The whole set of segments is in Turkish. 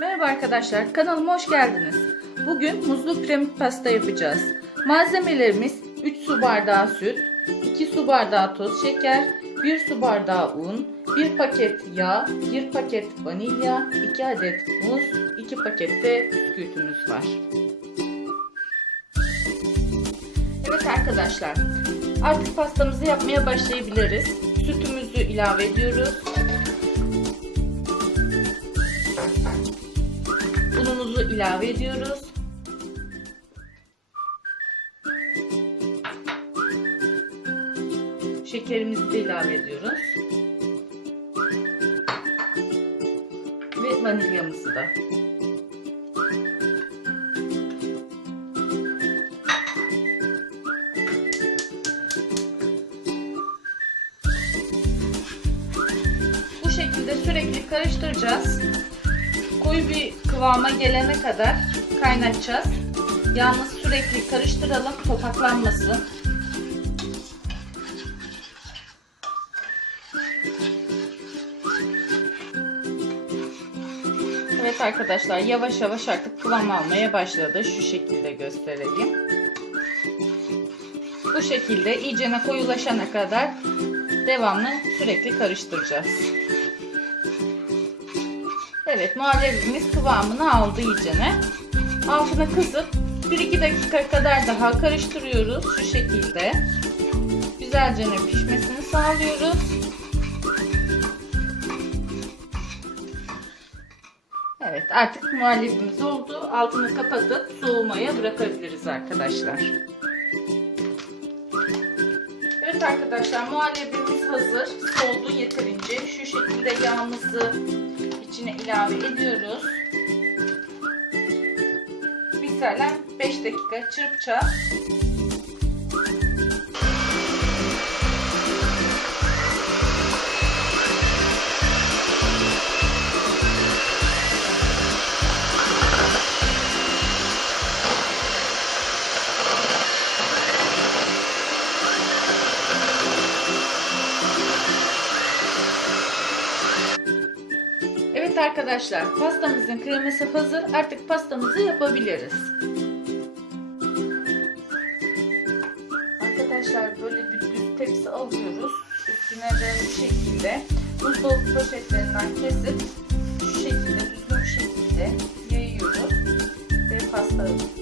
Merhaba arkadaşlar, kanalıma hoş geldiniz. Bugün muzlu piramit pasta yapacağız. Malzemelerimiz 3 su bardağı süt, 2 su bardağı toz şeker, 1 su bardağı un, 1 paket yağ, 1 paket vanilya, 2 adet muz, 2 paket de bisküvitimiz var. Evet arkadaşlar, artık pastamızı yapmaya başlayabiliriz. Sütümüzü ilave ediyoruz. İlave ediyoruz. Şekerimizi de ilave ediyoruz. Ve vanilyamızı da. Bu şekilde sürekli karıştıracağız koyu bir kıvama gelene kadar kaynatacağız. Yalnız sürekli karıştıralım topaklanmasın. Evet arkadaşlar yavaş yavaş artık kıvam almaya başladı. Şu şekilde göstereyim. Bu şekilde iyicene koyulaşana kadar devamlı sürekli karıştıracağız. Evet muhallebimiz kıvamını aldı iyicene. Altını kısıp 1-2 dakika kadar daha karıştırıyoruz şu şekilde. Güzelce pişmesini sağlıyoruz. Evet artık muhallebimiz oldu. Altını kapatıp soğumaya bırakabiliriz arkadaşlar. Evet arkadaşlar muhallebimiz hazır. Soğudu yeterince. Şu şekilde yağımızı içine ilave ediyoruz. Mikserle 5 dakika çırpacağız. Evet arkadaşlar pastamızın kreması hazır. Artık pastamızı yapabiliriz. Arkadaşlar böyle bir düz tepsi alıyoruz. Üstüne de bu şekilde buzdolabı poşetlerinden kesip şu şekilde düzgün şekilde yayıyoruz. Ve pastamızı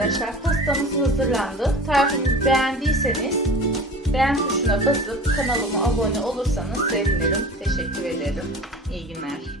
arkadaşlar pastamız hazırlandı. Tarifimi beğendiyseniz beğen tuşuna basıp kanalıma abone olursanız sevinirim. Teşekkür ederim. İyi günler.